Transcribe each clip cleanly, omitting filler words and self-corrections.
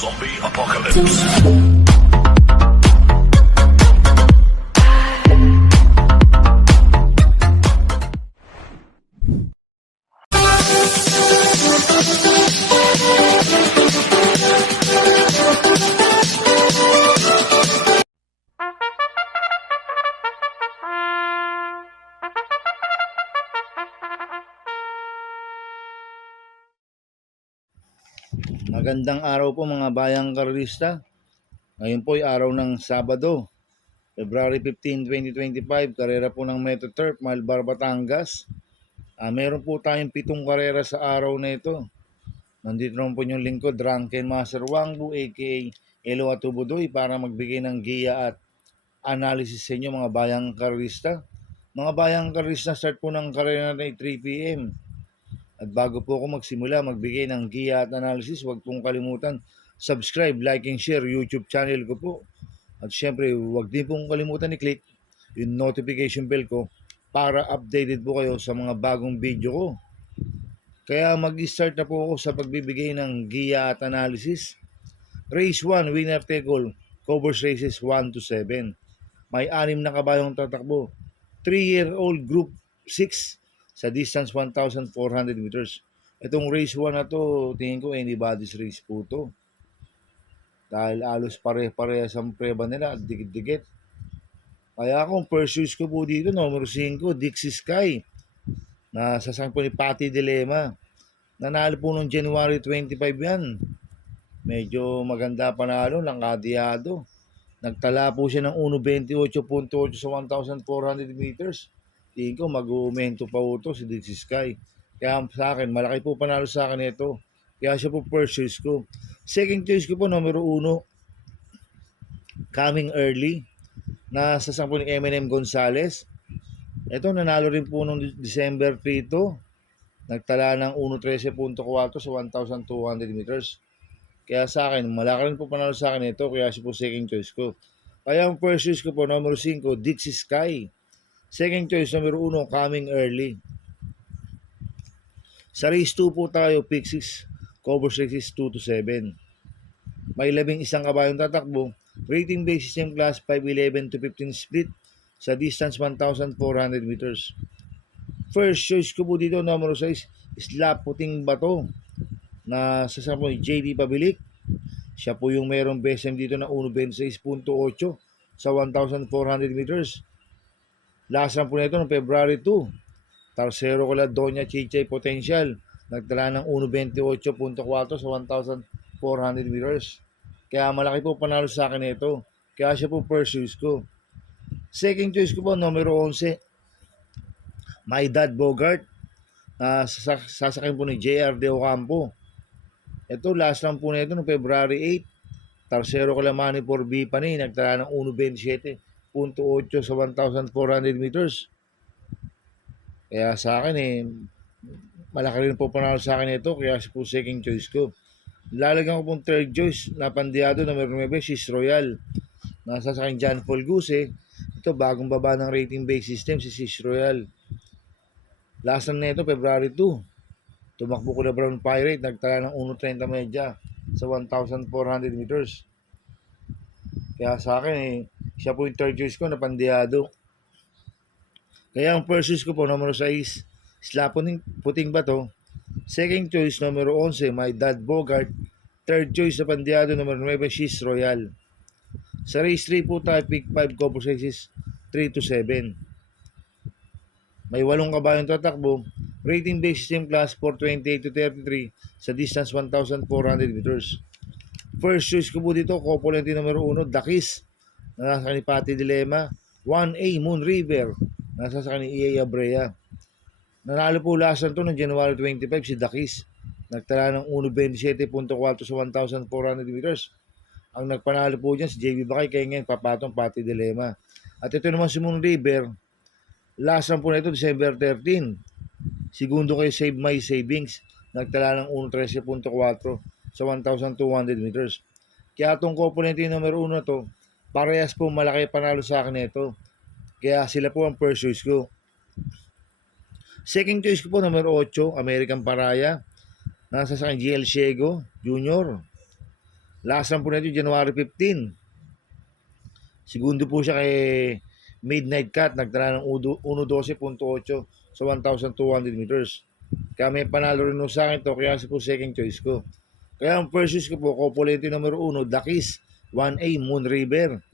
Zombie Apocalypse. Magandang araw po mga bayang karista. Ngayon po ay araw ng Sabado, February 15, 2025, karera po ng Metro Turf, Malbar, Batangas. Meron po tayong 7 karera sa araw na ito. Nandito naman po yung lingkod, Drunken Master Wangbu aka Elo Atubudoy para magbigay ng giya at analysis sa inyo mga bayang karista. Mga bayang karista, start po ng karera na 3 p.m. At bago po ako magsimula magbigay ng giya at analysis, huwag pong kalimutan subscribe, like, and share YouTube channel ko po. At syempre, huwag din pong kalimutan i-click yung notification bell ko para updated po kayo sa mga bagong video ko. Kaya mag-start na po ako sa pagbibigay ng giya at analysis. Race 1, winner take all, covers races 1 to 7. May 6 na kabayong tatakbo. 3-year-old group 6 sa distance 1,400 meters. Itong race 1 na to, tingin ko anybody's race po to. Dahil alos pare-parehas ang preba nila at dikit-dikit. Kaya akong first choice ko po dito, numero 5, Dixie Sky. Na sasakyan po ni Patty Dilema. Nanalo po noong January 25 yan. Medyo maganda panalo, langkadyado. Nagtala po siya ng 1.28.8 sa 1,400 meters. Tingin ko mag-uumento pa po ito si Dixie Sky. Kaya sa akin, malaki po panalo sa akin ito. Kaya siya po first choice ko. Second choice ko po, numero 1, Coming Early. Na sasakyan po ni Eminem Gonzalez. Ito, nanalo rin po noong December 3 ito. Nagtala ng 1.13.4 sa 1,200 meters. Kaya sa akin, malaki rin po panalo sa akin ito. Kaya siya po second choice ko. Kaya ang first choice ko po, numero 5, Dixie Sky. Second choice, numero 1, Coming Early. Sa race 2 po tayo, pick 6, covers races 2 to 7. May 11 kabayong tatakbo. Rating based system class 5'11 to 15 split sa distance 1,400 meters. First choice ko po dito, numero 6, Slap Puting Bato na sasama po ni JD Pabilik. Siya po yung merong BSM dito na 1.26.8 sa 1,400 meters. Last run po na ito noong February 2. Tarsero ko lang Doña Chichay Potential. Nagtala ng 1.28.4 sa 1,400 meters. Kaya malaki po panalo sa akin ito. Kaya siya po first choice ko. Second choice ko po, numero 11, My Dad Bogart. Sasakyan po ni JR De Ocampo. Ito, last run po na ito noong February 8. Tarsero ko lang Manny for B pa ni. Nagtala ng 1.27.8 sa 1,400 meters. Kaya sa akin malaki rin po panalo sa akin ito. Kaya siya po second choice ko. Lalagyan ko pong third choice na pandiado numero 9, Sis Royal. Nasa sa akin John Paul Guse. Ito, bagong baba ng rating based system si Sis Royal. Last run na ito, February 2. Tumakbo ko na Brown Pirate. Nagtala ng 1.30 medya sa 1,400 meters. Kaya sa akin siya po yung third choice ko na pandiado. Kaya ang first choice ko po, numero 6, Slap Puting Bato. Second choice, numero 11, My Dad Bogart. Third choice na pandiado, numero 9, Sis Royal. Sa race 3 po tayo, pick 5, cover races 3 to 7. May 8 kabayong tatakbo. Rating based system class 428 to 33 sa distance 1,400 meters. First choice ko po dito, Copolente numero 1, Dakis. Nasa ni Patty Dilema. 1A, Moon River. Nasa sa ni EA Abrea. Nanalo po last to ng January 25 si Dakis. Nagtala ng 1.27.4 sa 1,400 meters. Ang nagpanalo po dyan si JB Bakay, kaya ngayon papatong Patty Dilema. At ito naman si Moon River. Last run po na ito, December 13. Segundo kay Save My Savings. Nagtala ng 1.13.4 sa 1,200 meters. Kaya itong componente numero 1 na to, parehas po malaki panalo sa akin ito. Kaya sila po ang first choice ko. Second choice ko po, numero 8, American Paraya. Nasa sa akin GL Ciego Jr. Last run po nito January 15. Segundo po siya kay Midnight Cat, nagtala ng 1.12.8 sa 1,200 meters. Kaya may panalo rin sa akin to, kaya siya po second choice ko. Kaya ang first choice ko po, Copolete numero 1, Dakis 1A Moon River.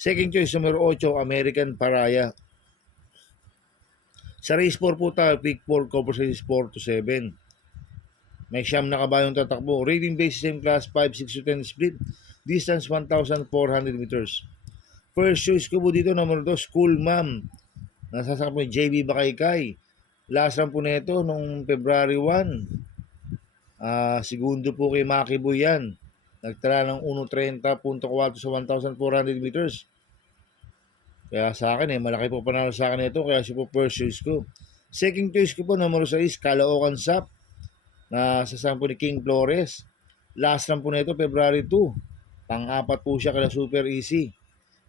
Second choice numero 8, American Paraya. Sa race 4 po tayo, pick 4, cover race 4 to 7. May siyam na kabayong tatakbo. Rating base same class 5, 6 to 10 split. Distance 1,400 meters. First choice ko po dito, number 2, School Ma'am. Nasasakap mo JB Bakaykay. Last run po nito nung February 1. Segundo po kay Maki Boy yan. Nagtala ng 1.30.4 sa 1,400 meters. Kaya sa akin malaki po panalo sa akin ito. Kaya siya po first choice ko. Second choice ko po, number 6, Caloocan Sap. Na sasama po ni King Flores. Last run po nito February 2. Pang-apat po siya kaya Super Easy.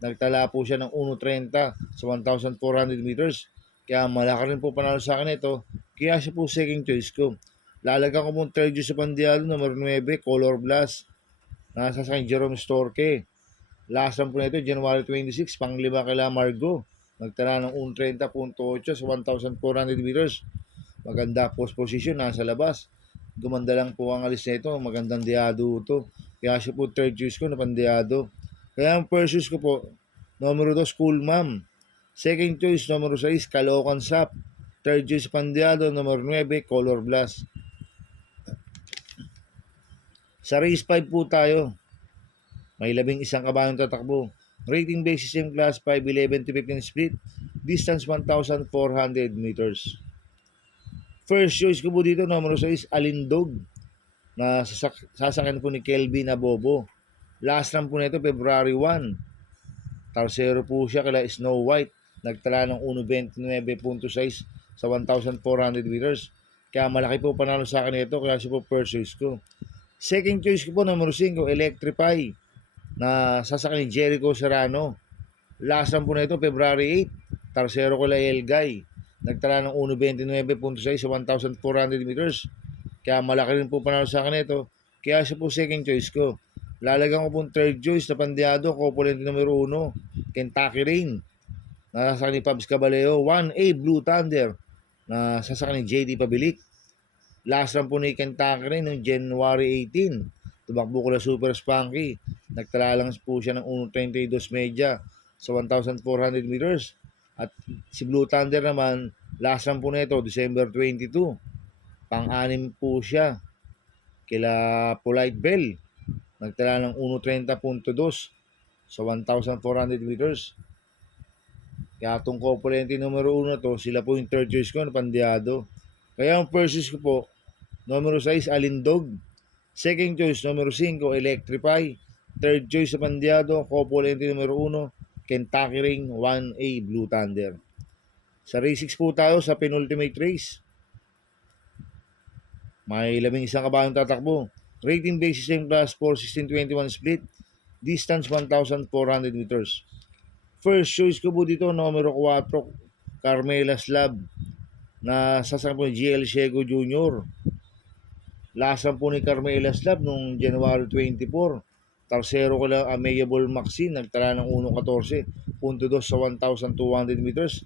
Nagtala po siya ng 1.30 sa 1,400 meters. Kaya malaki rin po panalo sa akin ito. Kaya siya po second choice ko. Lalagyan ko po third choice sa Pandiado, number 9, Color Blast. Nasa sa akin Jerome Storke. Last run po nito January 26, pang-5 kila Margo. Nagtala ng 1.30.8 sa 1,400 meters. Maganda post position, nasa labas. Gumanda lang po ang alis nito. Magandang diado ito. Kaya siya po third choice ko na Pandiado. Kaya ang first choice ko po, numero 2, School Ma'am. Second choice, numero 6, Caloocan Sap. Third choice, Pandiado. Numero 9, Color Blast. Sa race 5 po tayo. May 11 kabayong tatakbo. Rating basis same class 5, 11 to 15 split. Distance 1,400 meters. First choice ko po dito, numero 6, Alindog. Na sasakyan po ni Kelvin Abobo. Last run po nito February 1. Tarsero po siya kala Snow White. Nagtala ng 1.29.6 sa 1,400 meters. Kaya malaki po panalo sa akin ito. Kaya siya po first choice ko. Second choice ko po, numero 5, Electrify. Na sasakyan ni Jericho Serrano. Last run po nito February 8. Tarsero kala Elgay. Nagtala ng 1.29.6 sa 1,400 meters. Kaya malaki rin po panalo sa akin ito. Kaya siya po second choice ko. Lalagyan ko pong third choice na Pandiado, Copolete numero 1, Kentucky Rain. Nasasakyan ni Pabs Caballeo, 1A Blue Thunder. Nasasakyan ni JD Pabilik. Last run po ni Kentucky Rain noong January 18. Tumakbo ko na Super Spunky. Nagtala lang po siya ng 1.32 media sa 1,400 meters. At si Blue Thunder naman, last run po nito, December 22. Pang-anim po siya kila Polite Bell. Nagtala ng 1.30.2 sa 1,400 meters. Kaya itong Copolete numero 1 to, sila po yung third choice ko na Pandiado. Kaya ang first choice ko po, numero 6, Alindog. Second choice, numero 5, Electrify. Third choice sa Pandiado, Copolete numero 1, Kentucky Rain 1A Blue Thunder. Sa race 6 po tayo sa penultimate race. May 11 kabayong tatakbo. Rating basis same class 4, 16-21 split. Distance 1,400 meters. First choice ko po dito, numero 4, Carmela Slab. Na sasakyan po ni GL Shego Jr. Last run po ni Carmela Slab noong January 24. Tarsero ko lang Amiable Maxine. Nagtala ng 1.14.2 sa 1,200 meters.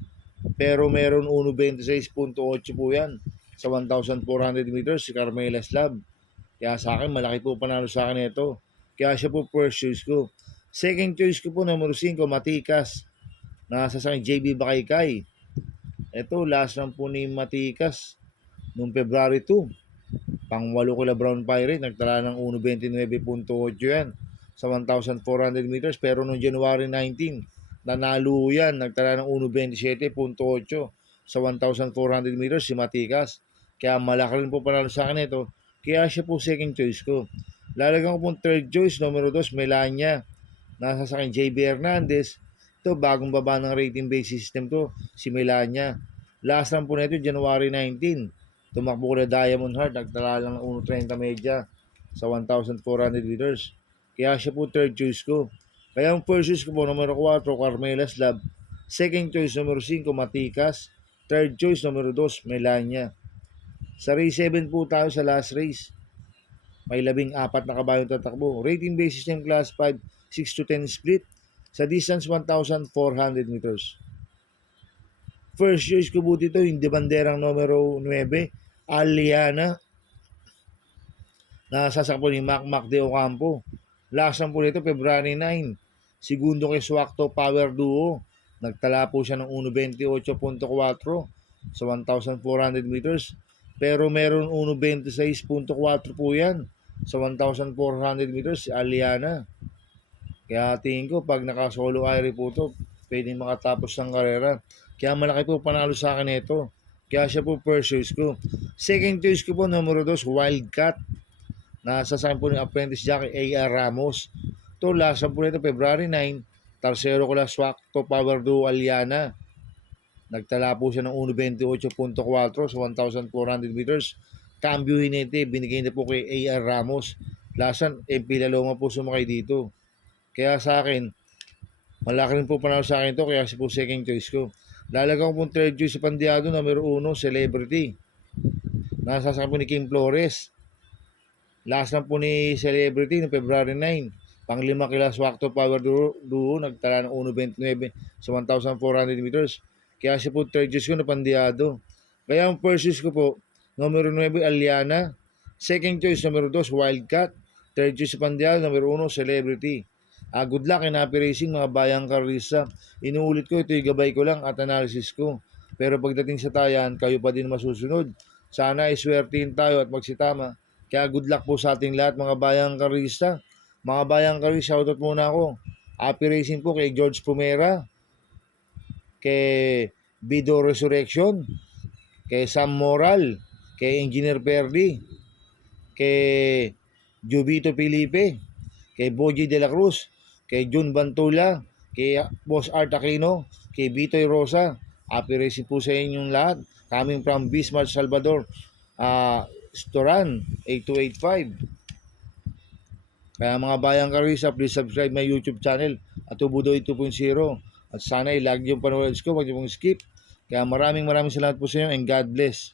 Pero meron 1.26.8 po yan sa 1,400 meters si Carmela Slab. Kaya sa akin, malaki po panalo sa akin ito. Kaya siya po first choice ko. Second choice ko po, numero 5, Matikas. Nasa sa akin, JB Bakaykay. Ito, last run po ni Matikas noong February 2. Pang-8 kila Brown Pirate. Nagtala ng 1.29.8 yan sa 1,400 meters. Pero noong January 19, nanalo yan. Nagtala ng 1.27.8 sa 1,400 meters si Matikas. Kaya malaki rin po panalo sa akin ito. Kaya siya po second choice ko. Lalagyan ko pong third choice, numero 2, Melania. Nasa sa akin, JB Hernandez. Ito, bagong baba ng rating base system to, si Melania. Last run po nito, January 19. Tumakbo ko na Diamond Heart. Nagtala lang ng 1.30 media sa 1,400 meters. Kaya siya po third choice ko. Kaya ang first choice ko po, numero 4, Carmela Slab. Second choice, numero 5, Matikas. Third choice, numero 2, Melania. Sa race 7 po tayo sa last race. May 14 na kabayong tatakbo. Rating basis niya Class 5, 6 to 10 split. Sa distance 1,400 meters. First choice ko po dito, yung banderang numero 9, Aliana. Nasasakpo ni Mac de Ocampo. Last po nito, February 9. Segundo kay Swakto Power Duo. Nagtala po siya ng 1.28.4 sa 1,400 meters. Pero meron 1.26.4 po yan sa 1,400 meters si Aliana. Kaya tingin ko pag naka-solo carry po to, pwedeng makatapos ng karera. Kaya malaki po panalo sa akin ito. Kaya siya po first choice ko. Second choice ko po, numero 2, Wildcat. Nasa sa akin po ng apprentice jockey A.R. Ramos. To last po nito, February 9. Tarsero ko lang Swakto Power Duo Aliana. Nagtala po siya ng 1.28.4 sa 1,400 meters. Cambio Hinete, binigay na po kay A.R. Ramos. Lasan, Pilaloma po sumakay dito. Kaya sa akin, malaki rin po panalo sa akin ito, kaya si po second choice ko. Lalagyan ko pong third choice sa Pandiado, numero 1, Celebrity. Nasa sa po ni Kim Flores. Last lang po ni Celebrity ng February 9. Pang-5 kila Swakto Power Duo, nagtala ng 1.29 sa 1,400 meters. Kaya siya po third choice ko na Pandiado. Kaya ang first choice ko po, numero 9, Aliana. Second choice, numero 2, Wildcat. Third choice sa Pandiado, numero 1, Celebrity. Good luck in Happy Racing mga bayang karista. Inuulit ko, ito'y gabay ko lang at analysis ko. Pero pagdating sa tayan, kayo pa din masusunod. Sana iswertihin tayo at magsitama. Kaya good luck po sa ating lahat mga bayang karista. Mga bayang karista, shoutout muna ako. Happy Racing po kay George Pumera, kay Bido Resurrection, kay Sam Moral, kay Engineer Perdi, kay Jubito Felipe, kay Boji de la Cruz, kay Jun Bantula, kay Boss Art Aquino, kay Bitoy Rosa. Happy Racing po sa inyong lahat. Coming from Bismarck, Salvador. Storan 8285. Kaya mga bayang karisa, please subscribe my YouTube channel at Tubudoy 2.0. At sana i-like yung panonood ko, huwag niyo pong skip. Kaya maraming salamat po sa inyo and God bless.